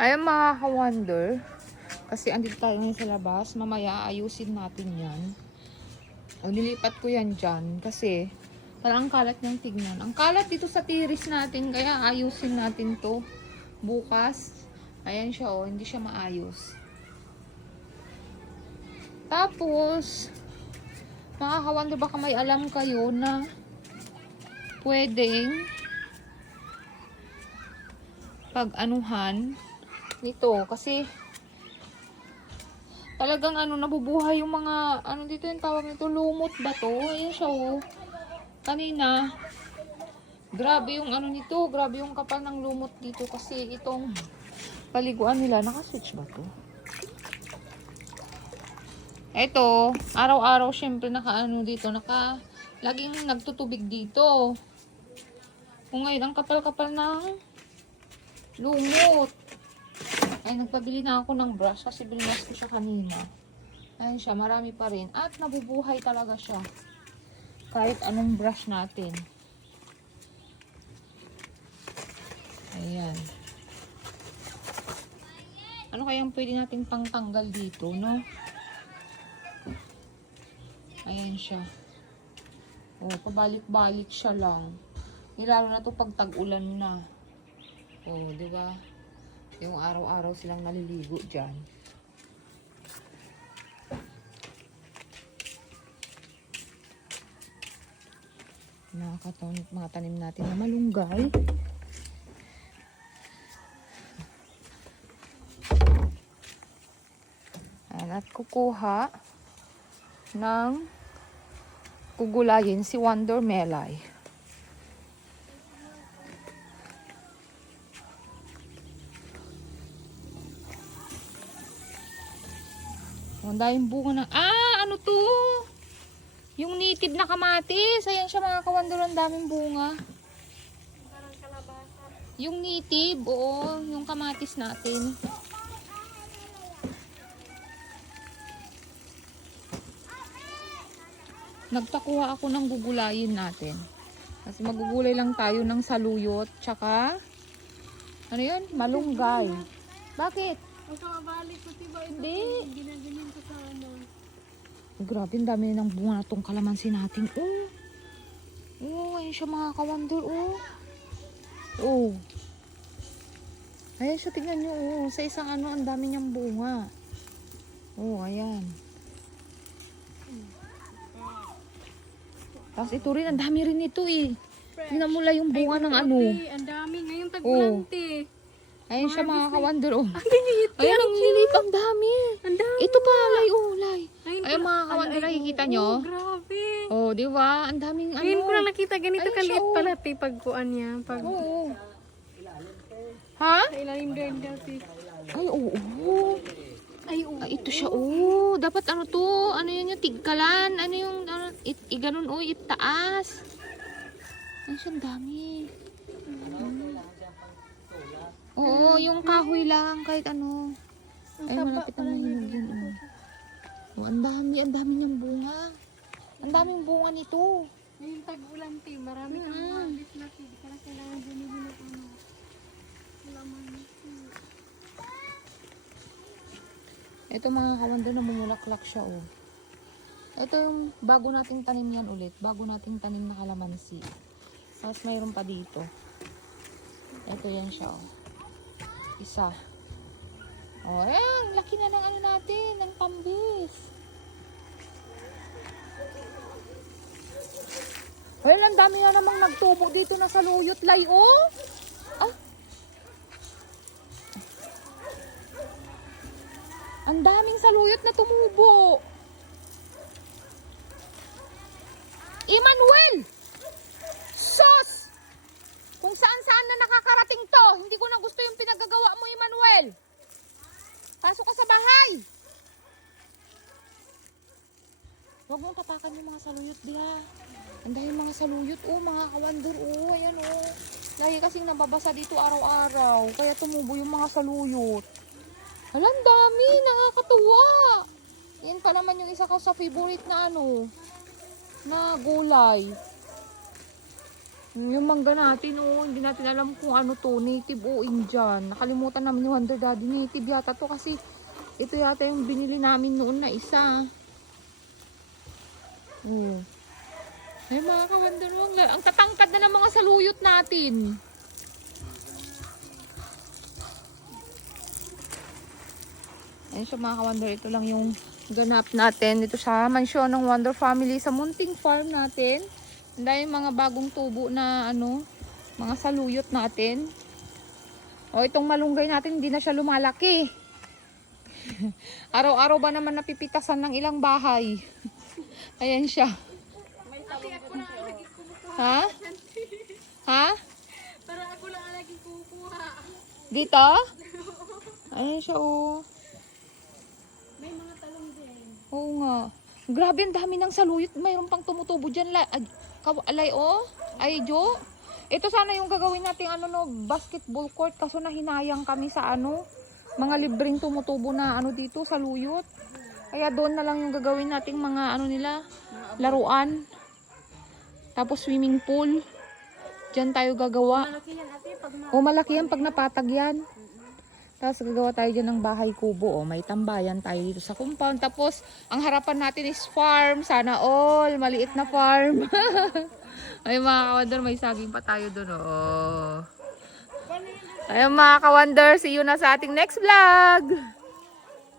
Ayun mga ka-wonder, kasi andito tayo ngayon sa labas, mamaya ayusin natin yan. O nilipat ko yan dyan kasi parang ang kalat niyang tignan. Ang kalat dito sa tiris natin, kaya ayusin natin to bukas. Ayan siya o, hindi siya maayos. Tapos, mga ka-wonder, baka may alam kayo na pwedeng pag-anuhan nito kasi talagang nabubuhay yung mga dito yung tawag nito, lumot ba to? Ayan siya oh. Kanina grabe yung nito, grabe yung kapal ng lumot dito kasi itong paliguan nila, naka-switch ba to? Eto, araw-araw syempre dito, laging nagtutubig dito. Kung ngayon ang kapal-kapal ng lumot. Ay, nagpabili na ako ng brush kasi biniwas ko siya kanina. Ayun siya, marami pa rin. At nabubuhay talaga siya. Kahit anong brush natin. Ayan. Ano kayang pwede natin pangtanggal dito, no? Ayan siya. Oh, pabalik-balik siya lang. Lalo na to pag tag-ulan na. Oh, di ba? Yung araw-araw silang naliligo dyan. Nakakataon mga tanim natin na malunggay. At kukuha ng gugulayin si Wonder Melay. Ang daming bunga ng... ano to? Yung native na kamatis. Ayan siya mga ka-wonder, ang daming bunga. Parang kalabasa. Yung native, oo. Yung kamatis natin. Nagtakuha ako ng gugulayin natin. Kasi magugulay lang tayo ng saluyot. Tsaka, ano yun? Malunggay. Bakit? Ang kamabalik ko, diba? Hindi. Ginaganin ko sa Grabe, ang dami ng bunga na itong kalamansi natin. Oh. Oh, ayun siya mga ka-wonder. Oh. Oh. Ayan siya, tignan nyo. Oh. Sa isang ang dami niyang bunga. Oh, ayan. Tapos ito rin, ang dami rin ito eh. Tingnan mo lang yung bunga ng Ang dami. Ngayon tag-ulante. Ayun siya mga ka-wonder. Oh. Ang liit. Ayan, ang lilit. Ang dami. Ang dami. Ito pa, lay. Oh, lay. Ayun Mga ka-wonder, nakikita nyo? Oh, grabe. Oh, di ba? Ang daming Ngayon ko lang nakita ganito Ayun kaliit siya, pala, pagkuan niya. Pag Oo. Ha? sa ilalim din dati. Ay, oo. Ay, oo. Ito siya, oh. Dapat to? Ano yun yung tigkalan? Ano yung, iganon, oh, itaas. Ay, siya, ang dami. Oo, yung kahoy lang, kahit ano. Ay, malapit na mahinog yun, oh. Oh, ang dami niyang bunga. Ang daming bunga nito. Ngayon tag-ulante, marami kang mabit na hindi ka na kailangan bumili ng laman. Ito mga ka-wonder, namumulaklak siya, oh. Ito yung bago nating tanim yan ulit. Bago nating tanim na kalamansi. Tapos mayroon pa dito. Ito yan siya, oh. Isa. Oh, ayan. Laki na ng natin. Ng pambis. Ay, ang dami na namang nagtubo dito na sa luyot, lay, oh. Ah. Ang daming saluyot na tumubo. Emmanuel! Sos! Kung saan-saan na nakakarating to. Hindi ko na gusto yung pinagagawa mo, Emmanuel. Pasok ka sa bahay. Huwag mong tapakan yung mga saluyot diha. Ang dahil mga saluyot, oh, mga ka-wonder, oh, ayan, oh. Lagi kasing nababasa dito araw-araw. Kaya tumubo yung mga saluyot. Alam, dami, nakakatuwa. Yan pa naman yung isa ko sa favorite na na gulay. Yung mangga natin, oh, hindi natin alam kung ano to, native o Indian. Nakalimutan namin yung Wonder Daddy, native yata to kasi ito yata yung binili namin noon na isa. Oh. Ay mga ka-Wonder, ang tatangkad na ng mga saluyot natin. Ayun siya mga ka-Wonder, ito lang yung ganap natin dito sa mansyon ng Wonder Family sa munting farm natin. Dahil mga bagong tubo na ano, mga saluyot natin. O itong malunggay natin hindi na siya lumalaki. Araw-araw ba naman napipitasan ng ilang bahay? Ayan siya. Ha? Ha? Para ako lang ang lagi kukuha. Dito? Ayan siya oh. May mga talong din. Oo nga. Grabe ang dami ng saluyot. Mayroon pang tumutubo dyan. Alay oh. Ay Jo. Ito sana yung gagawin natin ano no, basketball court. Kaso nahinayang kami sa ano. Mga libreng tumutubo na ano dito, saluyot. Kaya doon na lang yung gagawin nating mga ano nila, laruan. Tapos swimming pool. Diyan tayo gagawa. Malaki yan ate pag O malaki yan pag napatag yan. Tapos gagawa tayo dyan ng bahay kubo. O may tambayan tayo dito sa compound. Tapos ang harapan natin is farm. Sana all. Maliit na farm. Ay mga ka-Wonder, may saging pa tayo doon. Oh. Ayun mga ka-Wonder, see you na sa ating next vlog.